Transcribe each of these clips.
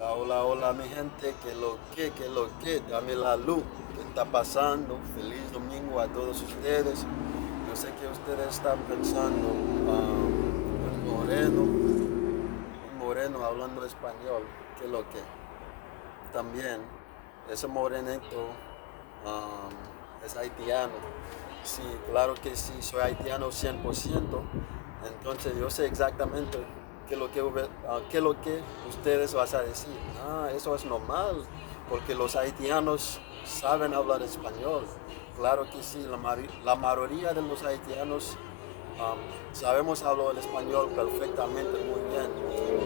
Hola, hola, hola mi gente, que, dame la luz, ¿qué está pasando? Feliz domingo a todos ustedes. Yo sé que ustedes están pensando, un moreno hablando español, ¿qué lo que? También, ese morenito es haitiano. Sí, claro que sí, soy haitiano 100%. Entonces yo sé exactamente qué lo que ustedes van a decir. Ah, eso es normal, porque los haitianos saben hablar español. Claro que sí, la mayoría de los haitianos sabemos hablar el español perfectamente, muy bien.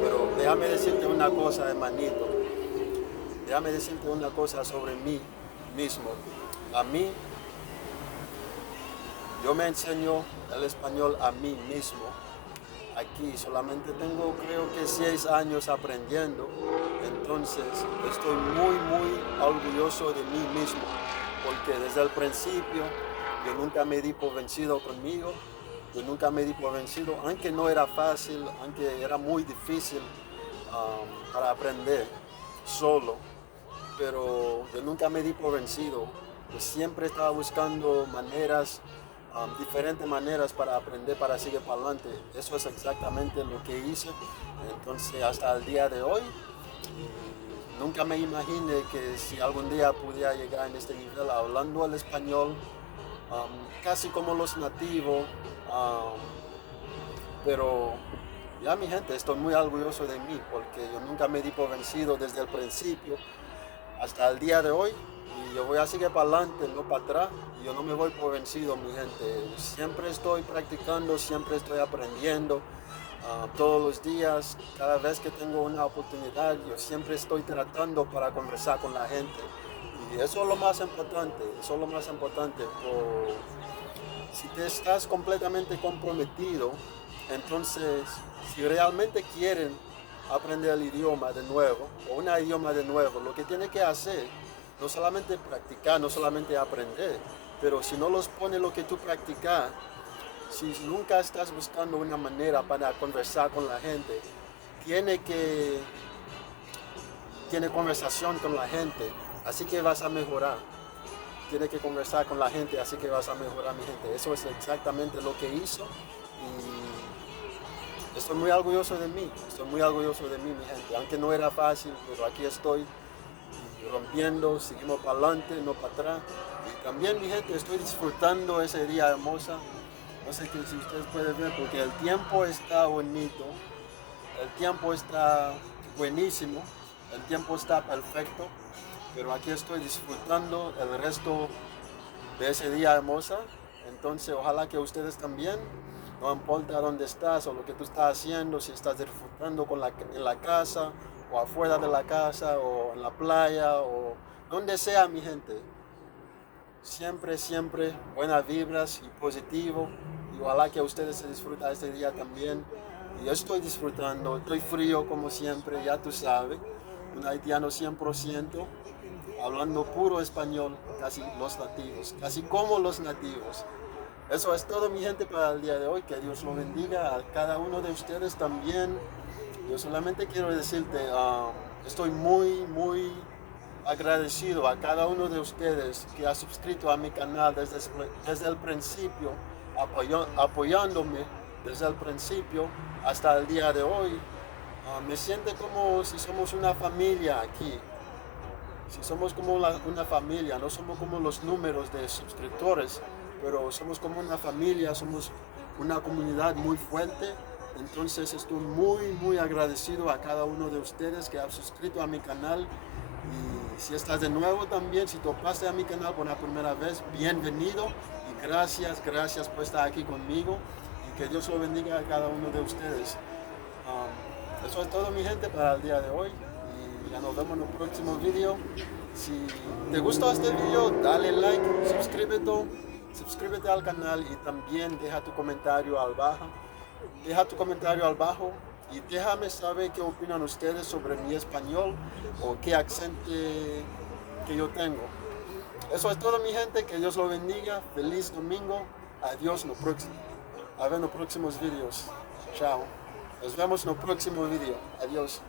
Pero déjame decirte una cosa, hermanito. Déjame decirte una cosa sobre mí mismo. A mí, yo me enseño el español a mí mismo. Aquí solamente tengo creo que 6 años aprendiendo. Entonces estoy muy orgulloso de mí mismo. Porque desde el principio yo nunca me di por vencido conmigo. Yo nunca me di por vencido, aunque no era fácil, aunque era muy difícil para aprender solo, pero yo nunca me di por vencido. Yo siempre estaba buscando maneras, diferentes maneras para aprender, para seguir para adelante. Eso es exactamente lo que hice. Entonces, hasta el día de hoy, nunca me imaginé que si algún día pudiera llegar en este nivel hablando el español, casi como los nativos, um, pero ya mi gente, estoy muy orgulloso de mí porque yo nunca me di por vencido desde el principio hasta el día de hoy y yo voy a seguir para adelante, no para atrás y yo no me voy por vencido, mi gente. Siempre estoy practicando, siempre estoy aprendiendo, todos los días, cada vez que tengo una oportunidad, yo siempre estoy tratando para conversar con la gente. Y eso es lo más importante, eso es lo más importante. Si te estás completamente comprometido, entonces si realmente quieren aprender el idioma de nuevo o un idioma de nuevo, lo que tiene que hacer no solamente practicar, no solamente aprender, pero si no los pone lo que tú practicas, si nunca estás buscando una manera para conversar con la gente, tiene que tiene conversación con la gente, así que vas a mejorar. Tiene que conversar con la gente, así que vas a mejorar, mi gente. Eso es exactamente lo que hizo y estoy muy orgulloso de mí, estoy muy orgulloso de mí, mi gente. Aunque no era fácil, pero aquí estoy y rompiendo, seguimos para adelante, no para atrás. Y también, mi gente, estoy disfrutando ese día hermosa. No sé si ustedes pueden ver, porque el tiempo está bonito, el tiempo está buenísimo, el tiempo está perfecto, pero aquí estoy disfrutando el resto de ese día hermosa. Entonces, ojalá que ustedes también, no importa dónde estás o lo que tú estás haciendo, si estás disfrutando en la casa o afuera de la casa o en la playa o donde sea, mi gente, siempre buenas vibras y positivo. Y ojalá que ustedes se disfruten este día también. Y yo estoy disfrutando, estoy frío como siempre, ya tú sabes, un haitiano 100%, hablando puro español, casi los nativos, casi como los nativos. Eso es todo, mi gente, para el día de hoy. Que Dios lo bendiga a cada uno de ustedes también. Yo solamente quiero decirte, estoy muy agradecido a cada uno de ustedes que ha suscrito a mi canal desde el principio, apoyándome desde el principio hasta el día de hoy. Me siento como si somos una familia aquí. Si somos como una familia, no somos como los números de suscriptores, pero somos como una familia, somos una comunidad muy fuerte. Entonces estoy muy agradecido a cada uno de ustedes que ha suscrito a mi canal. Y si estás de nuevo también, si topaste a mi canal por la primera vez, bienvenido y gracias por estar aquí conmigo y que Dios lo bendiga a cada uno de ustedes. Eso es todo, mi gente, para el día de hoy y ya nos vemos en el próximo video. Si te gustó este video, dale like, suscríbete al canal y también deja tu comentario al bajo. Deja tu comentario al bajo y déjame saber qué opinan ustedes sobre mi español o qué acento que yo tengo. Eso es todo, mi gente, que Dios lo bendiga. Feliz domingo. Adiós, no próximo. A ver en los próximos videos. Chao. Nos vemos en el próximo video. Adiós.